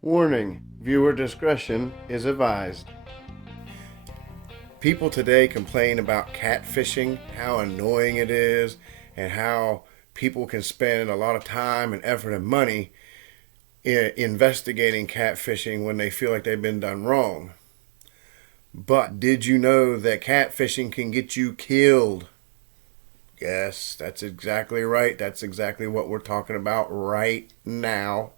Warning, viewer discretion is advised. People today complain about catfishing, how annoying it is, and how people can spend a lot of time and effort and money investigating catfishing when they feel like they've been done wrong. But did you know that catfishing can get you killed? Yes, that's exactly right. That's exactly what we're talking about right now.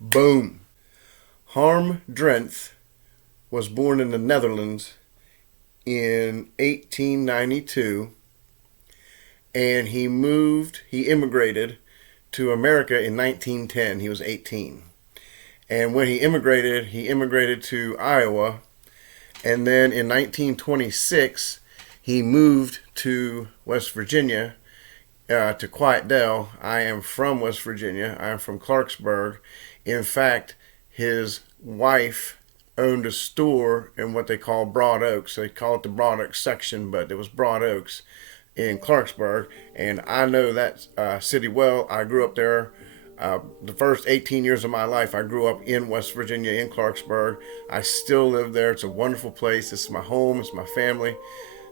Boom. Harm Drenthe was born in the Netherlands in 1892, and he immigrated to America in 1910. He was 18. And when he immigrated to Iowa, and then in 1926, he moved to West Virginia, to Quiet Dell. I am from West Virginia. I am from Clarksburg. In fact, his wife owned a store in what they call Broad Oaks. They call it the Broad Oaks section, but it was Broad Oaks in Clarksburg, and I know that city well. I grew up there. The first 18 years of my life, I grew up in West Virginia, in Clarksburg. I still live there. It's a wonderful place. This is my home. It's my family.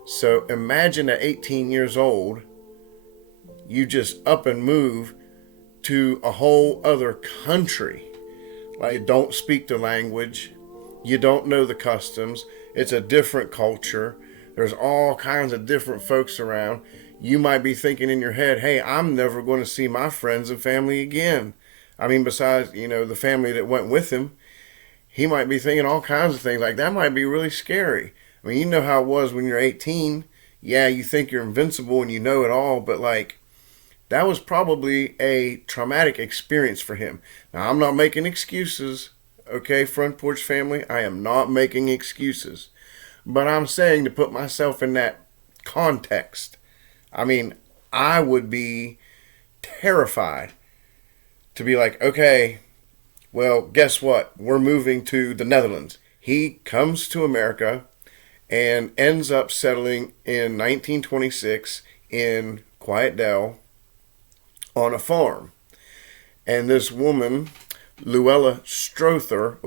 So imagine at 18 years old, you just up and move to a whole other country. Like, you don't speak the language, you don't know the customs, it's a different culture, there's all kinds of different folks around. You might be thinking in your head, hey, I'm never going to see my friends and family again. I mean, besides, the family that went with him, he might be thinking all kinds of things. Like, that might be really scary. I mean, you know how it was when you're 18. Yeah, you think you're invincible and you know it all, but like, that was probably a traumatic experience for him. Now, I'm not making excuses, okay, Front Porch family? I am not making excuses. But I'm saying to put myself in that context. I mean, I would be terrified to be like, okay, well, guess what? We're moving to the Netherlands. He comes to America and ends up settling in 1926 in Quiet Dell on a farm. And this woman, Luella Strother,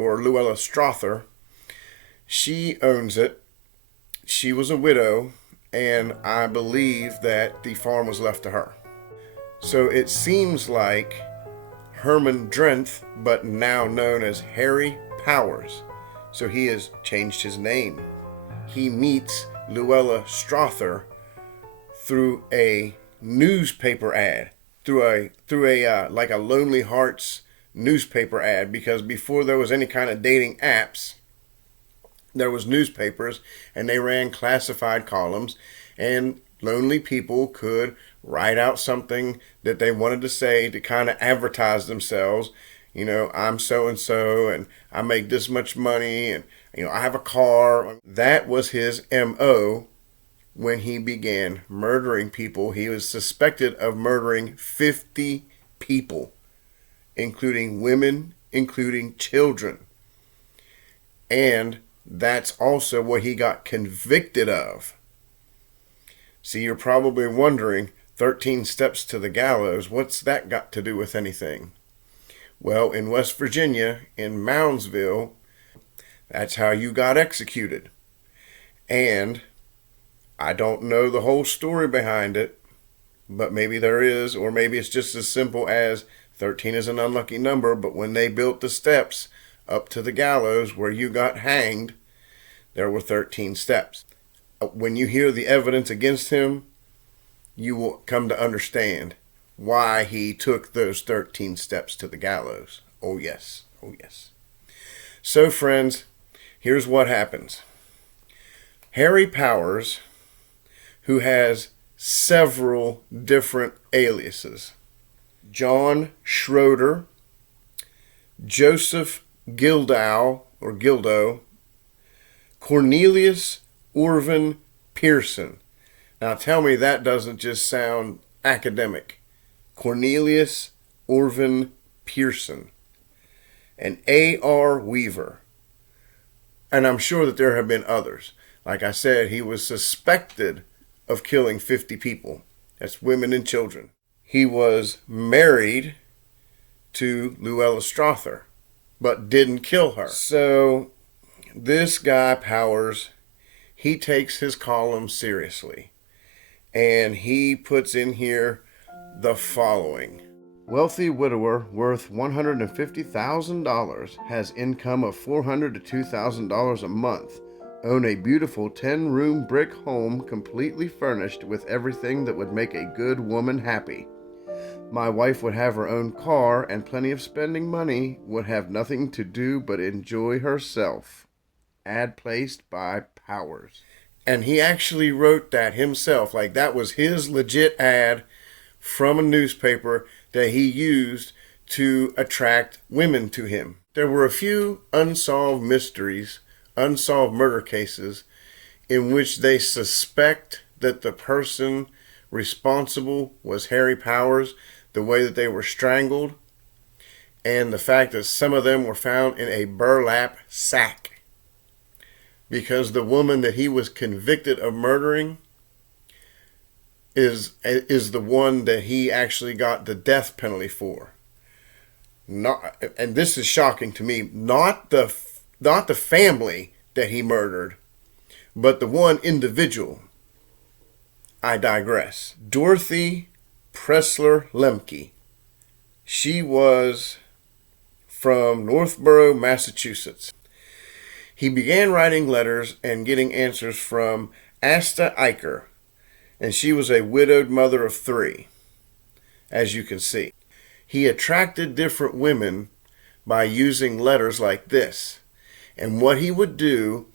she owns it. She was a widow, and I believe that the farm was left to her. So it seems like Herman Drenthe, but now known as Harry Powers. So he has changed his name. He meets Luella Strother through a newspaper ad, through a like a Lonely Hearts newspaper ad, because before there was any kind of dating apps, there was newspapers, and they ran classified columns, and lonely people could write out something that they wanted to say to kind of advertise themselves. I'm so and so, and I make this much money, and I have a car. That was his MO. When he began murdering people, he was suspected of murdering 50 people, including women, including children. And that's also what he got convicted of. See, you're probably wondering, 13 steps to the gallows, what's that got to do with anything? Well, in West Virginia, in Moundsville, that's how you got executed. And I don't know the whole story behind it, but maybe there is, or maybe it's just as simple as 13 is an unlucky number, but when they built the steps up to the gallows where you got hanged, there were 13 steps. When you hear the evidence against him, you will come to understand why he took those 13 steps to the gallows. Oh yes, oh yes. So friends, here's what happens. Harry Powers, who has several different aliases: John Schroeder, Joseph Gildo, Cornelius Orvin Pearson. Now tell me that doesn't just sound academic. Cornelius Orvin Pearson. And A.R. Weaver. And I'm sure that there have been others. Like I said, he was suspected of killing 50 people. That's women and children. He was married to Luella Strother, but didn't kill her. So this guy, Powers, he takes his column seriously. And he puts in here the following. Wealthy widower worth $150,000 has income of $400 to $2,000 a month. Own a beautiful 10-room brick home completely furnished with everything that would make a good woman happy. My wife would have her own car and plenty of spending money, would have nothing to do but enjoy herself. Ad placed by Powers. And he actually wrote that himself. Like, that was his legit ad from a newspaper that he used to attract women to him. There were a few unsolved mysteries, unsolved murder cases, in which they suspect that the person responsible was Harry Powers, the way that they were strangled, and the fact that some of them were found in a burlap sack. Because the woman that he was convicted of murdering is the one that he actually got the death penalty for. Not, and this is shocking to me, not the family that he murdered, but the one individual. I digress. Dorothy Pressler Lemke. She was from Northborough, Massachusetts. He began writing letters and getting answers from Asta Eicher, and she was a widowed mother of 3, as you can see. He attracted different women by using letters like this. And what he would do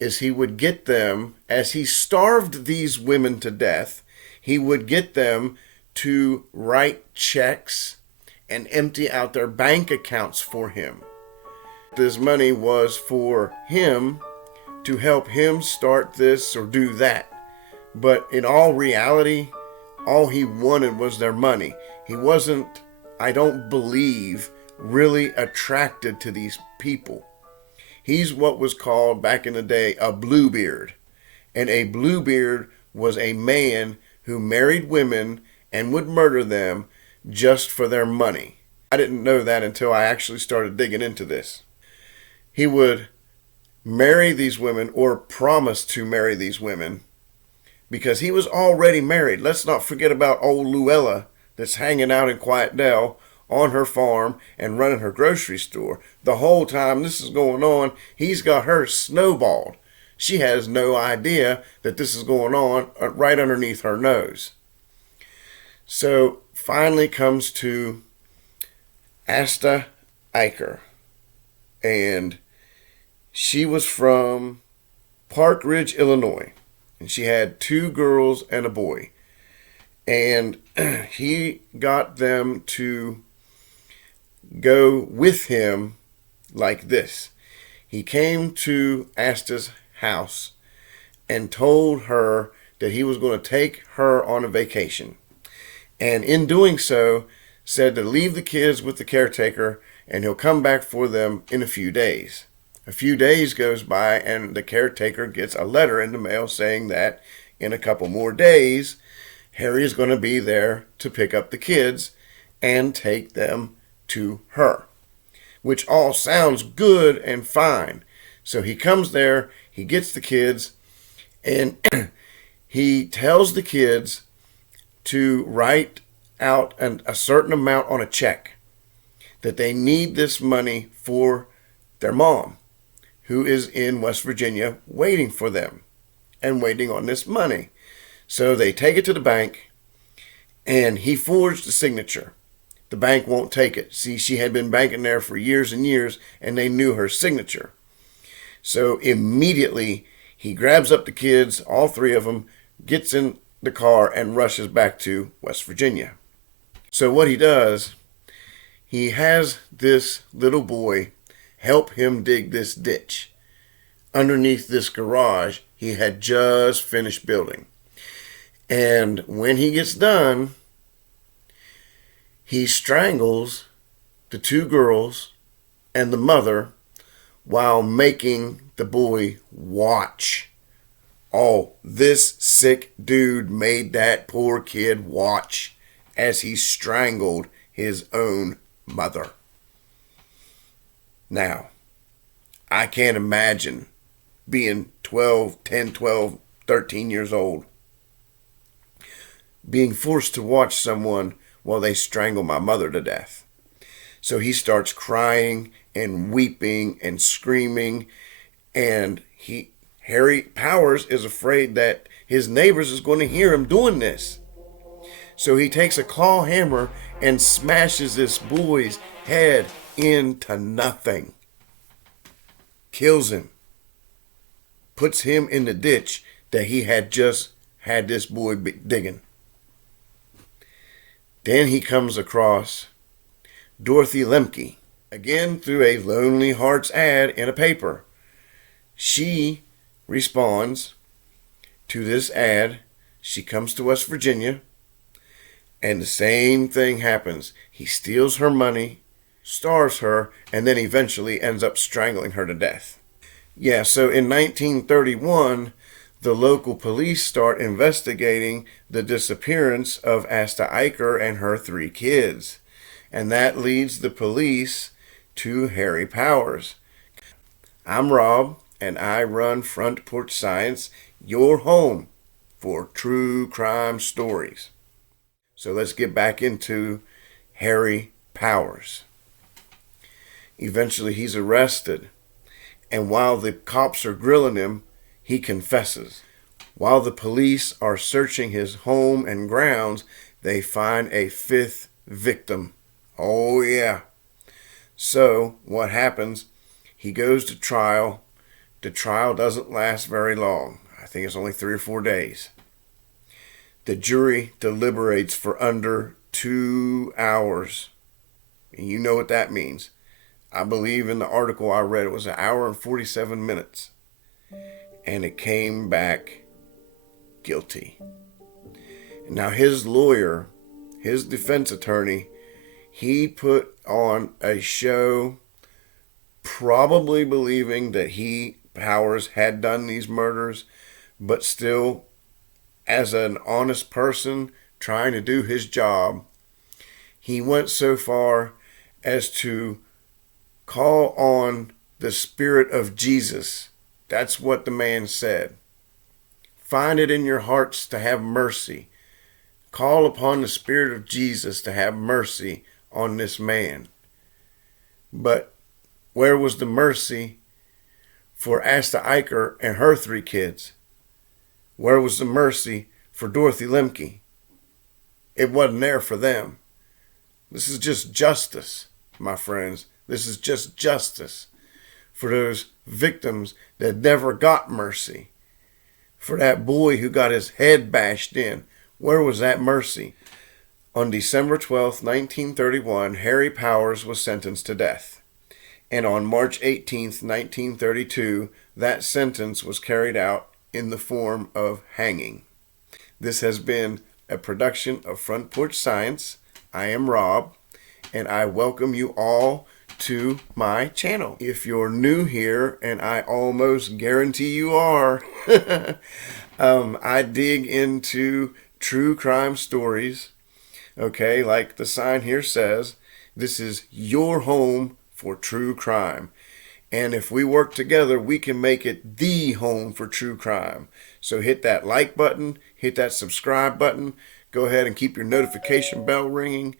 is he would get them, as he starved these women to death, he would get them to write checks and empty out their bank accounts for him. This money was for him to help him start this or do that. But in all reality, all he wanted was their money. He wasn't, I don't believe, really attracted to these people. He's what was called back in the day a bluebeard. And a bluebeard was a man who married women and would murder them just for their money. I didn't know that until I actually started digging into this. He would marry these women or promise to marry these women because he was already married. Let's not forget about old Luella that's hanging out in Quiet Dell on her farm and running her grocery store. The whole time this is going on, he's got her snowballed. She has no idea that this is going on right underneath her nose. So finally comes to Asta Eicher. And she was from Park Ridge, Illinois. And she had 2 girls and a boy. And he got them to go with him like this. He came to Asta's house and told her that he was going to take her on a vacation. And in doing so, said to leave the kids with the caretaker and he'll come back for them in a few days. A few days goes by and the caretaker gets a letter in the mail saying that in a couple more days, Harry is going to be there to pick up the kids and take them to her, which all sounds good and fine. So he comes there, he gets the kids, and he tells the kids to write out a certain amount on a check, that they need this money for their mom, who is in West Virginia waiting for them and waiting on this money. So they take it to the bank, and he forged the signature. The bank won't take it. See, she had been banking there for years and years, and they knew her signature. So immediately, he grabs up the kids, all 3 of them, gets in the car, and rushes back to West Virginia. So what he does, he has this little boy help him dig this ditch underneath this garage he had just finished building. And when he gets done, he strangles the 2 girls and the mother while making the boy watch Oh, this sick dude made that poor kid watch as he strangled his own mother. Now, I can't imagine being 12, 10, 12, 13 years old, being forced to watch someone while they strangle my mother to death. So he starts crying and weeping and screaming, and Harry Powers is afraid that his neighbors is going to hear him doing this. So he takes a claw hammer and smashes this boy's head into nothing. Kills him. Puts him in the ditch that he had just had this boy digging. Then he comes across Dorothy Lemke, again through a Lonely Hearts ad in a paper. She responds to this ad. She comes to West Virginia, and the same thing happens. He steals her money, starves her, and then eventually ends up strangling her to death. Yeah, so in 1931, the local police start investigating the disappearance of Asta Eicher and her 3 kids. And that leads the police to Harry Powers. I'm Rob, and I run Front Porch Science, your home for true crime stories. So let's get back into Harry Powers. Eventually he's arrested, and while the cops are grilling him, he confesses. While the police are searching his home and grounds, they find a 5th victim. Oh yeah. So what happens? He goes to trial. The trial doesn't last very long. I think it's only 3 or 4 days. The jury deliberates for under 2 hours. And you know what that means. I believe in the article I read it was 1 hour and 47 minutes. And it came back guilty. Now his lawyer, his defense attorney, he put on a show probably believing that Powers, had done these murders, but still, as an honest person trying to do his job, he went so far as to call on the Spirit of Jesus. That's what the man said. Find it in your hearts to have mercy. Call upon the Spirit of Jesus to have mercy on this man. But where was the mercy for Asta Eicher and her 3 kids? Where was the mercy for Dorothy Lemke? It wasn't there for them. This is just justice, my friends. This is just justice for those victims that never got mercy. For that boy who got his head bashed in, where was that mercy? On December 12th, 1931, Harry Powers was sentenced to death. And on March 18th, 1932, that sentence was carried out in the form of hanging. This has been a production of Front Porch Science. I am Rob, and I welcome you all to my channel. If you're new here, and I almost guarantee you are, I dig into true crime stories. Okay, like the sign here says, this is your home for true crime. And if we work together, we can make it the home for true crime. So hit that like button, hit that subscribe button, go ahead and keep your notification bell ringing.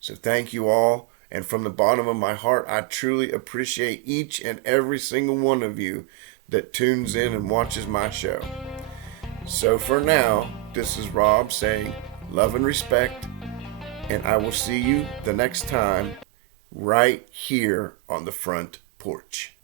So thank you all. And from the bottom of my heart, I truly appreciate each and every single one of you that tunes in and watches my show. So for now, this is Rob saying love and respect, and I will see you the next time right here on the front porch.